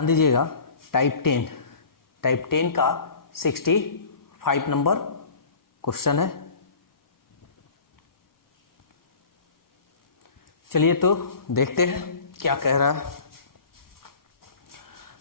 ध्यान दीजिएगा, टाइप 10 का 65 नंबर क्वेश्चन है। चलिए तो देखते हैं क्या कह रहा है।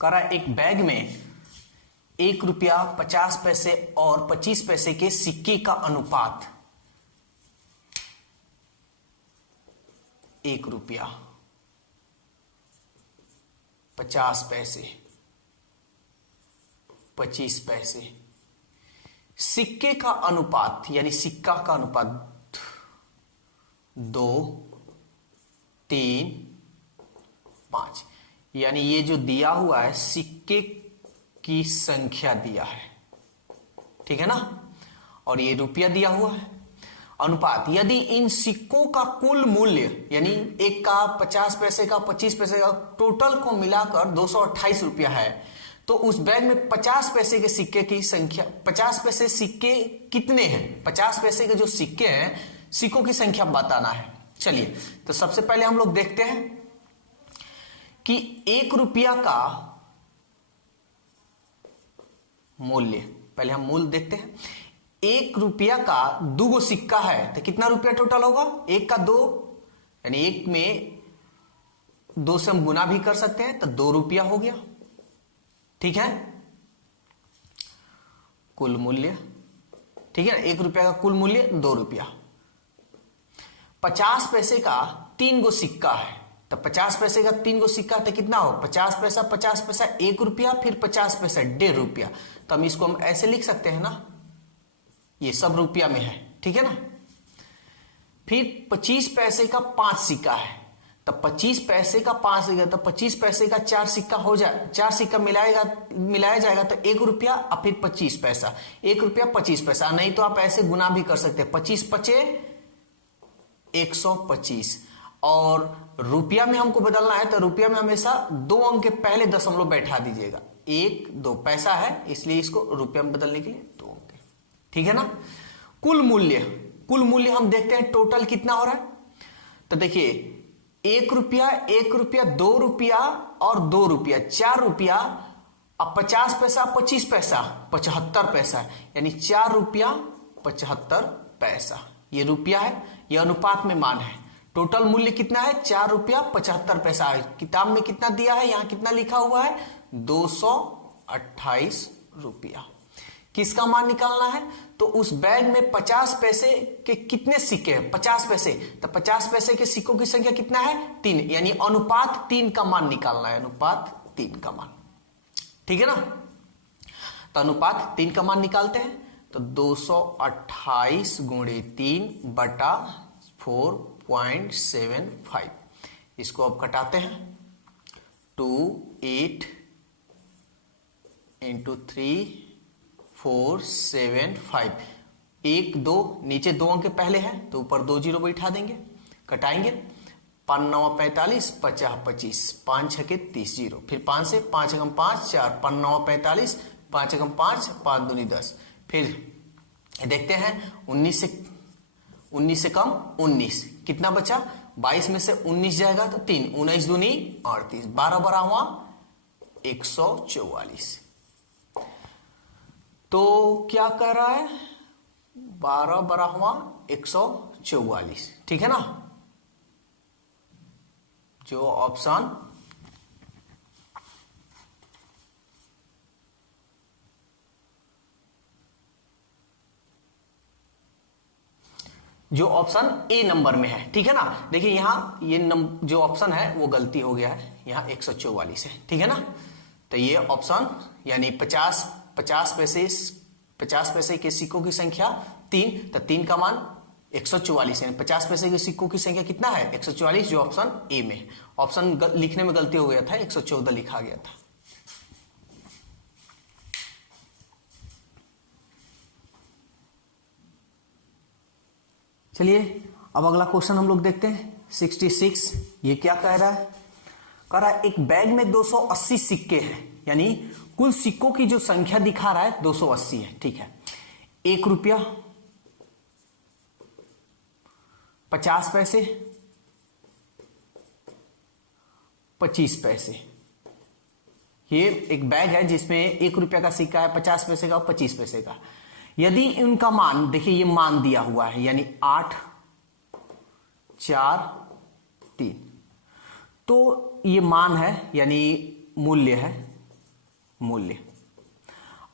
कह रहा है एक बैग में 1 रुपया 50 पैसे और 25 पैसे के सिक्के का अनुपात 1 रुपया 50 पैसे 25 पैसे, सिक्के का अनुपात यानी सिक्का का अनुपात 2, 3, 5, यानी ये जो दिया हुआ है सिक्के की संख्या दिया है, ठीक है ना, और ये रुपया दिया हुआ है। अनुपात, यदि इन सिक्कों का कुल मूल्य यानी एक का 50 पैसे का 25 पैसे का टोटल को मिलाकर 228 रुपया है, तो उस बैग में 50 पैसे के सिक्के की संख्या, 50 पैसे सिक्के कितने हैं, 50 पैसे के जो सिक्के हैं सिक्कों की संख्या बताना है। चलिए तो सबसे पहले हम लोग देखते हैं कि 1 रुपया का मूल्य, पहले हम मूल्य देखते हैं। 1 रुपया का 2 गो सिक्का है तो कितना रुपया टोटल होगा, 1 का 2 यानी 1 में 2 से हम गुना भी कर सकते हैं तो 2 रुपया हो गया, ठीक है, कुल मूल्य, ठीक है ना, 1 रुपया का कुल मूल्य 2 रुपया। 50 पैसे का 3 गो सिक्का है तो 50 पैसे का 3 गो सिक्का तो कितना हो, 50 पैसा 1 रुपया, फिर 50 पैसा 1.5 रुपया, तो हम इसको हम ऐसे लिख सकते हैं ना, ये सब रुपया में है, ठीक है ना। फिर 25 पैसे का 5 सिक्का है तो 25 पैसे का 5 सिक्का, तो 25 पैसे का 4 सिक्का हो जाए, 4 सिक्का मिलाया जाएगा तो 1 रुपया और फिर 25 पैसा, 1 रुपया 25 पैसा, नहीं तो आप ऐसे गुना भी कर सकते हैं, 25 पचे 125, और रुपया में हमको बदलना है तो रुपया में हमेशा 2 अंक के पहले दशमलव बैठा दीजिएगा, 1, 2 पैसा है इसलिए इसको रुपया में बदलने के लिए 2 अंक, ठीक है ना। कुल मूल्य हम देखते हैं टोटल कितना हो रहा है, तो देखिए 1 रुपया 2 रुपया और 2 रुपया 4 रुपया, अब 50 पैसा 25 पैसा 75 पैसा, यानी 4 रुपया 75 पैसा, ये रुपया है, ये अनुपात में मान है। टोटल मूल्य कितना है, 4 रुपया 75 पैसा है। किताब में कितना दिया है, यहां कितना लिखा हुआ है, 228 रुपया। किसका मान निकालना है, तो उस बैग में 50 पैसे के कितने सिक्के हैं, 50 पैसे, तो 50 पैसे के सिक्कों की संख्या कितना है, 3, यानी अनुपात 3 का मान निकालना है, अनुपात 3 का मान, ठीक है ना। तो अनुपात 3 का मान निकालते हैं तो 228 गुणे 3 बटा 4.75, इसको अब कटाते हैं, 2, 8 इंटू 3, 4, 7, 5, 1, 2 नीचे 2 अंक पहले हैं तो ऊपर 2 जीरो बैठा देंगे, कटाएंगे, 5 9 45, 50 25, 5 6 के 30 जीरो, फिर 5 से 5 एकम 5 4, 5 9 45, 5 एकम 5, 5 दूनी 10, फिर देखते हैं 19 से कम 19, कितना बचा, 22 में से 19 जाएगा तो 3, 19 दूनी 38, 12 बरा हुआ 144, तो क्या कर रहा है, 12 बरा हुआ 144, ठीक है ना। जो ऑप्शन ए नंबर में है, ठीक है ना। देखिए यहां ये जो ऑप्शन है वो गलती हो गया है, यहां 144 है, ठीक है ना। तो ये ऑप्शन यानी 50 पैसे के सिक्कों की संख्या 3, तो 3 का मान 144 है, 50 पैसे के सिक्कों की संख्या कितना है 144, जो ऑप्शन ए में, ऑप्शन लिखने में गलती हो गया था, 114 लिखा गया था। चलिए अब अगला क्वेश्चन हम लोग देखते हैं 66। ये क्या कह रहा है, कह रहा है एक बैग में 280 सिक्के हैं, यानी कुल सिक्कों की जो संख्या दिखा रहा है 280 है, ठीक है। 1 रुपया, 50 पैसे, 25 पैसे, ये एक बैग है जिसमें 1 रुपया का सिक्का है, 50 पैसे का और 25 पैसे का। यदि इनका मान, देखिए ये मान दिया हुआ है, यानी 8 4 3, तो ये मान है यानी मूल्य है, मूल्य।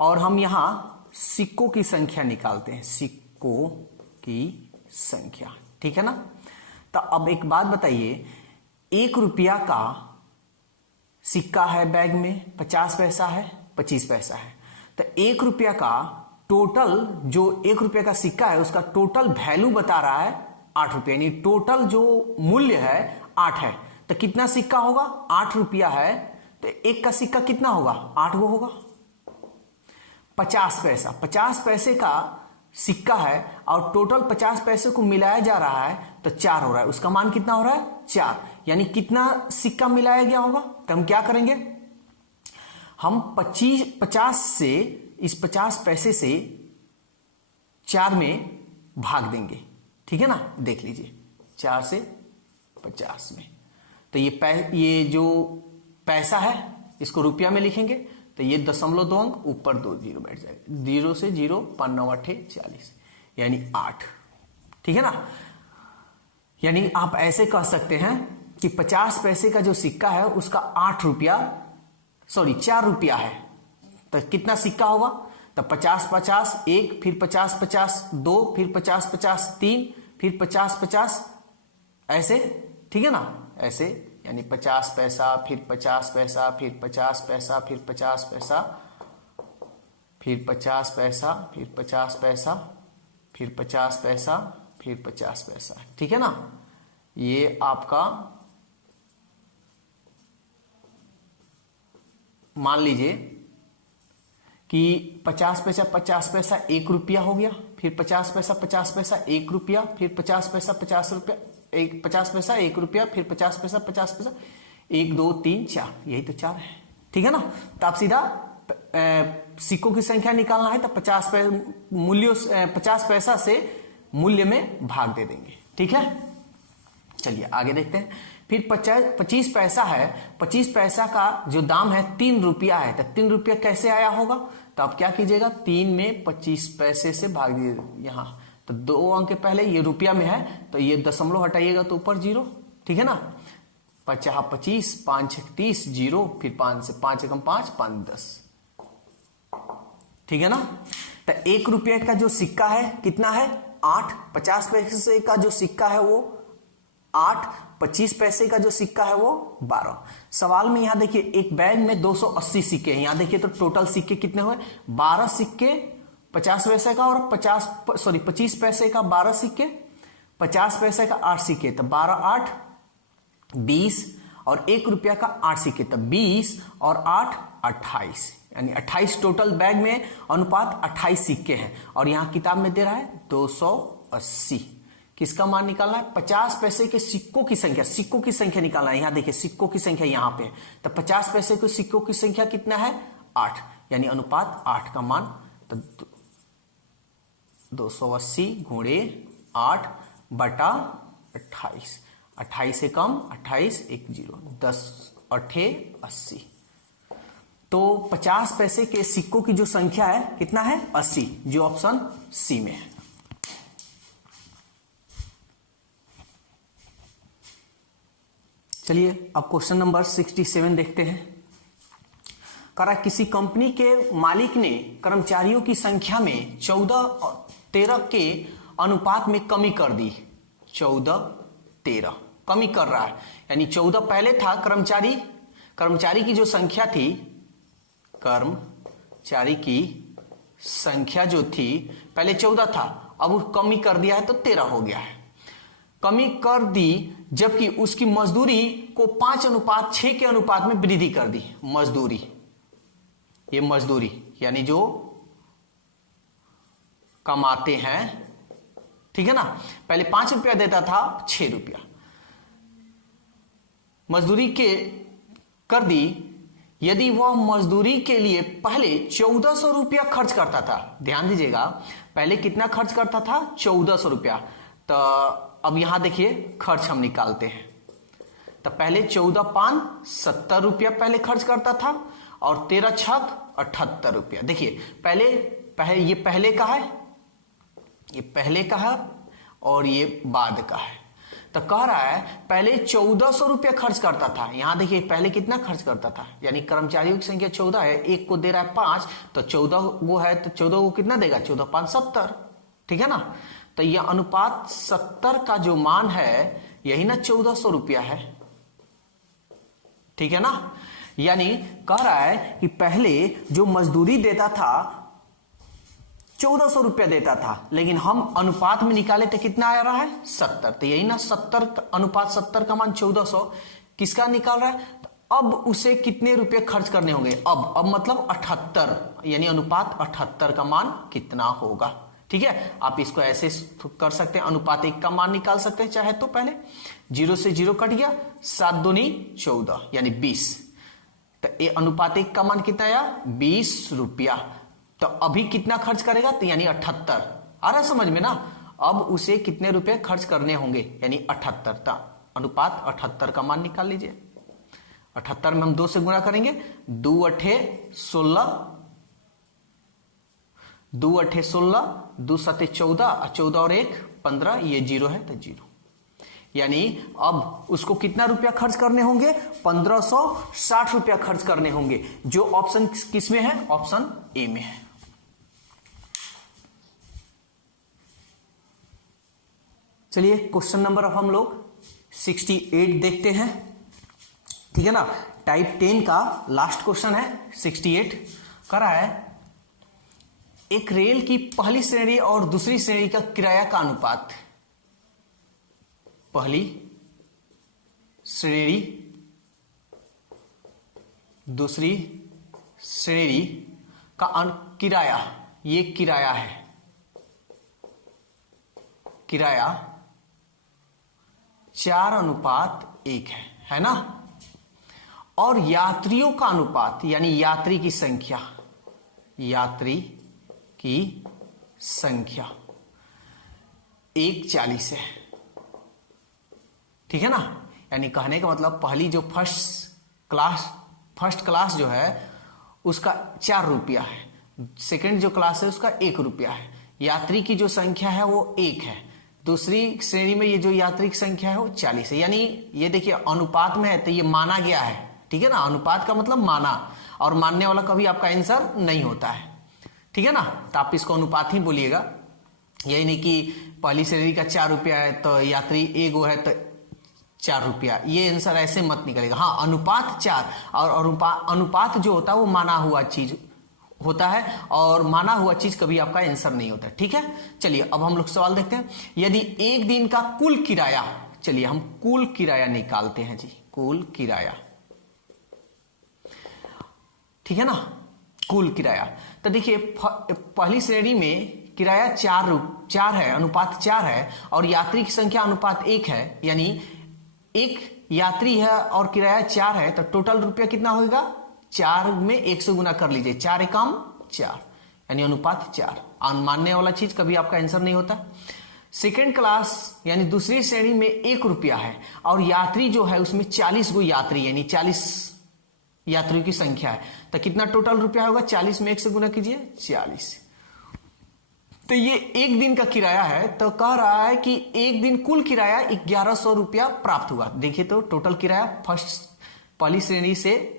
और हम यहां सिक्कों की संख्या निकालते हैं, सिक्कों की संख्या, ठीक है ना। तो अब एक बात बताइए, 1 रुपया का सिक्का है बैग में, 50 पैसा है, 25 पैसा है, तो 1 रुपया का टोटल, जो 1 रुपया का सिक्का है उसका टोटल वैल्यू बता रहा है 8 रुपया, यानी टोटल जो मूल्य है 8 है। तो कितना सिक्का होगा, 8 रुपया है, तो एक का सिक्का कितना होगा, 8 वो होगा। 50 पैसा, 50 पैसे का सिक्का है और टोटल 50 पैसे को मिलाया जा रहा है तो 4 हो रहा है, उसका मान कितना हो रहा है, 4। यानी कितना सिक्का मिलाया गया होगा, तो हम क्या करेंगे, हम 50 से, इस 50 पैसे से 4 में भाग देंगे, ठीक है ना। देख लीजिए 4 से 50 में, तो ये जो पैसा है इसको रुपया में लिखेंगे, तो ये 0.2 अंक ऊपर 2 जीरो बैठ जाएगा, 0 से 0 5 9 8 40, यानी 8, ठीक है ना। यानी आप ऐसे कह सकते हैं कि 50 पैसे का जो सिक्का है उसका 8 रुपया, सॉरी 4 रुपया है, तो कितना सिक्का होगा, तो 50 50 1, फिर 50 50 2, फिर 50 50 3, फिर 50 50, ऐसे, ठीक है ना, ऐसे, यानी 50 पैसा, फिर 50 पैसा, फिर 50 पैसा, फिर 50 पैसा, फिर 50 पैसा, फिर 50 पैसा, फिर 50 पैसा, फिर 50 पैसा, ठीक है ना। ये आपका मान लीजिए कि 50 पैसा 1 रुपया हो गया, फिर 50 पैसा 1 रुपया, फिर 50 पैसा 50 रुपया, 50 पैसा 1 रुपया, फिर 50 पैसा 1 2 3 4, यही तो 4 है, ठीक है ना। तो आप सीधा सिक्कों की संख्या निकालना है तो 50 पैसा से मूल्य में भाग दे देंगे, ठीक है। चलिए आगे देखते हैं। फिर 25 पैसा है, 25 पैसा का जो दाम है 3 रुपया है, तो 3 रुपया कैसे आया होगा, तो आप क्या कीजिएगा, 3 में 25 पैसे से भाग दीजिए, यहां तो 2 अंक के पहले ये रुपया में है तो ये दशमलव हटाइएगा तो ऊपर 0, ठीक है ना। 50 25 5 30 0, फिर 5 से 5 एकम 5 5 10, ठीक है ना। तो 1 रुपये का जो सिक्का है कितना है, 8। 50 पैसे का जो सिक्का है वो 8, 25 पैसे का जो सिक्का है वो 12। सवाल में यहां देखिए एक बैग में 280 सिक्के हैं, यहां देखिए तो टोटल सिक्के कितने हुए, 12 सिक्के 50 पैसे का और 25 पैसे का 12 सिक्के, 50 पैसे का 8 सिक्के, तो 12 8 20, और 1 रुपया का 8 सिक्के, तो 20 और 8 28, यानी 28 टोटल बैग में अनुपात 28 सिक्के हैं। और यहां किताब में दे रहा है 280। किसका मान निकालना है, 50 पैसे के सिक्कों की संख्या, सिक्कों की संख्या निकालना है। यहां देखिए सिक्कों की संख्या यहां पे, तो 50 पैसे के सिक्कों की संख्या कितना है, 8, यानी अनुपात 8 का मान, तो 280 गुणे 8 बटा 28, 28 से कम 28 1 0, 10 8 80। तो 50 पैसे के सिक्कों की जो संख्या है कितना है, 80, जो ऑप्शन सी में है। चलिए अब क्वेश्चन नंबर 67 देखते हैं। करा किसी कंपनी के मालिक ने कर्मचारियों की संख्या में 14 और 13 के अनुपात में कमी कर दी। 14 13 कमी कर रहा है, यानी 14 पहले था, कर्मचारी की जो संख्या थी, कर्मचारी की संख्या जो थी पहले 14 था, अब वो कमी कर दिया है तो 13 हो गया है। कमी कर दी, जबकि उसकी मजदूरी को 5:6 के अनुपात में वृद्धि कर दी। मजदूरी, ये मजदूरी यानी जो कमाते हैं, ठीक है ना, पहले 5 रुपया देता था, 6 रुपया मजदूरी के कर दी। यदि वह मजदूरी के लिए पहले 1400 रुपया खर्च करता था, ध्यान दीजिएगा, पहले कितना खर्च करता था, 1400 रुपया। तो अब यहां देखिए खर्च हम निकालते हैं, तो पहले 14 5 70 रुपया पहले खर्च करता था, और 13 छक 78 रुपया। देखिए ये पहले का है, ये पहले का है और ये बाद का है। तो कह रहा है पहले 1400 रुपया खर्च करता था। यहां देखिए पहले कितना खर्च करता था, यानी कर्मचारियों की संख्या 14 है, एक को दे रहा है 5, तो 14 वो है तो 14 को कितना देगा, 14 5 70, ठीक है ना। तो यह अनुपात 70 का जो मान है यही ना 1400 रुपया है, ठीक है ना। यानी कह रहा है कि पहले जो मजदूरी देता था 1400 रुपया देता था, लेकिन हम अनुपात में निकाले तो कितना आ रहा है 70, तो यही ना 70 अनुपात 70 का मान 1400 किसका निकाल रहा है। तो अब उसे कितने रुपए खर्च करने होंगे, अब मतलब 78, यानी अनुपात 78 का मान कितना होगा, ठीक है। आप इसको ऐसे कर सकते हैं, अनुपात 1 का मान निकाल सकते हैं चाहे तो। पहले 0 से 0 कट गया, 7 दूनी 14 यानी 20, तो ये अनुपात 1 का मान कितना आया 20 रुपया। तो अभी कितना खर्च करेगा, तो यानी 78, आ रहा समझ में ना। अब उसे कितने रुपए खर्च करने होंगे, यानी 78, तो अनुपात 78 का मान निकाल लीजिए। 78 में हम 2 से गुणा करेंगे, 2 8 16, 2 8 16, 2 7 14, 14 और 1 15, ये 0 है तो 0, यानी अब उसको कितना रुपया खर्च करने होंगे, 1560 रुपया खर्च करने होंगे, जो ऑप्शन किस में है, ऑप्शन ए में है। चलिए क्वेश्चन नंबर अब हम लोग 68 देखते हैं, ठीक है ना। टाइप 10 का लास्ट क्वेश्चन है 68। कह रहा है एक रेल की पहली श्रेणी और दूसरी श्रेणी का किराया का अनुपात, पहली श्रेणी दूसरी श्रेणी का किराया, ये किराया है, किराया 4:1 है ना। और यात्रियों का अनुपात, यानी यात्री की संख्या, यात्री की संख्या 1:40 है, ठीक है ना। यानी कहने का मतलब पहली जो फर्स्ट क्लास जो है उसका 4 रुपया है, सेकंड जो क्लास है उसका 1 रुपया है, यात्री की जो संख्या है वो 1 है, दूसरी श्रेणी में ये जो यात्री की संख्या है वो 40 है। यानी ये देखिए अनुपात में है तो ये माना गया है, ठीक है ना। अनुपात का मतलब माना, और मानने वाला कभी आपका आंसर नहीं होता है, ठीक है ना। तो आप इसको अनुपात ही बोलिएगा, यही नहीं कि पहली श्रेणी का 4 रुपया है तो यात्री 1 है तो 4 रुपया, ये आंसर ऐसे मत निकलेगा। हाँ, अनुपात 4, और अनुपात जो होता है वो माना हुआ चीज होता है, और माना हुआ चीज कभी आपका आंसर नहीं होता, ठीक है। चलिए अब हम लोग सवाल देखते हैं। यदि एक दिन का कुल किराया, चलिए हम कुल किराया निकालते हैं जी, कुल किराया, ठीक है ना, कुल किराया। तो देखिए पहली श्रेणी में किराया 4 है, अनुपात 4 है, और यात्री की संख्या अनुपात 1 है, यानी एक यात्री है और किराया 4 है, तो टोटल रुपया कितना होगा, 4 में 1 से गुना कर लीजिए, 4 एकम 4, यानी अनुपात 4। मानने वाला चीज कभी आपका आंसर नहीं होता। सेकेंड क्लास यानी दूसरी श्रेणी में 1 रुपया है, और यात्री जो है उसमें 40 गो यात्री, यानी 40 यात्रियों की संख्या है, तो कितना टोटल रुपया होगा, 40 में 1 से गुना कीजिए 40। तो ये एक दिन का किराया है, तो कह रहा है कि एक दिन कुल किराया 1100 रुपया प्राप्त हुआ। देखिए तो टोटल किराया पहली श्रेणी से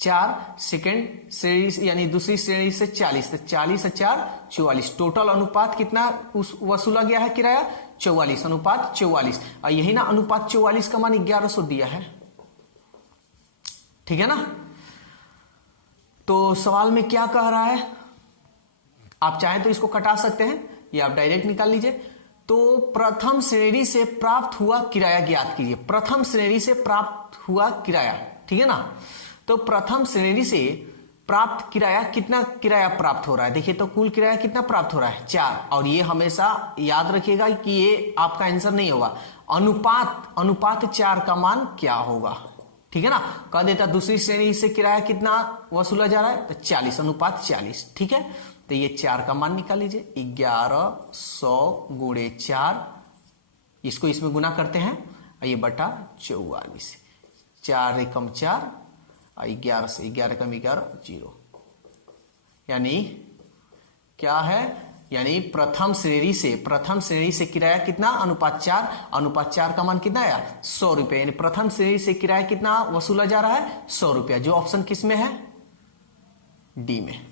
4, सेकेंड श्रेणी यानी दूसरी श्रेणी से 40, तो 40 से 4 44, टोटल अनुपात कितना वसूला गया है किराया, 44, अनुपात 44, और यही ना अनुपात 44 का मान 1100 दिया है, ठीक है ना। तो सवाल में क्या कह रहा है, आप चाहें तो इसको कटा सकते हैं या आप डायरेक्ट निकाल लीजिए। तो प्रथम श्रेणी से प्राप्त हुआ किराया ज्ञात कीजिए, प्रथम श्रेणी से प्राप्त हुआ किराया, ठीक है ना। तो प्रथम श्रेणी से प्राप्त किराया, कितना किराया प्राप्त हो रहा है, देखिए तो कुल किराया कितना प्राप्त हो रहा है 4, और ये हमेशा याद रखिएगा कि ये आपका आंसर नहीं होगा, अनुपात 4 का मान क्या होगा, ठीक है ना। कह देता दूसरी श्रेणी से किराया कितना वसूला जा रहा है, तो 40, अनुपात 40, ठीक है। तो ये 4 का मान निकाल लीजिए, 1100 गुणे 4, इसको इसमें गुना करते हैं, ये बटा 44, 4 एकम 4, 11 से 11 कम 11 0, यानी क्या है, यानी प्रथम श्रेणी से किराया कितना, अनुपात 4 का मान कितना आया 100 रुपया, यानी प्रथम श्रेणी से किराया कितना वसूला जा रहा है 100 रुपया, जो ऑप्शन किस में है, डी में।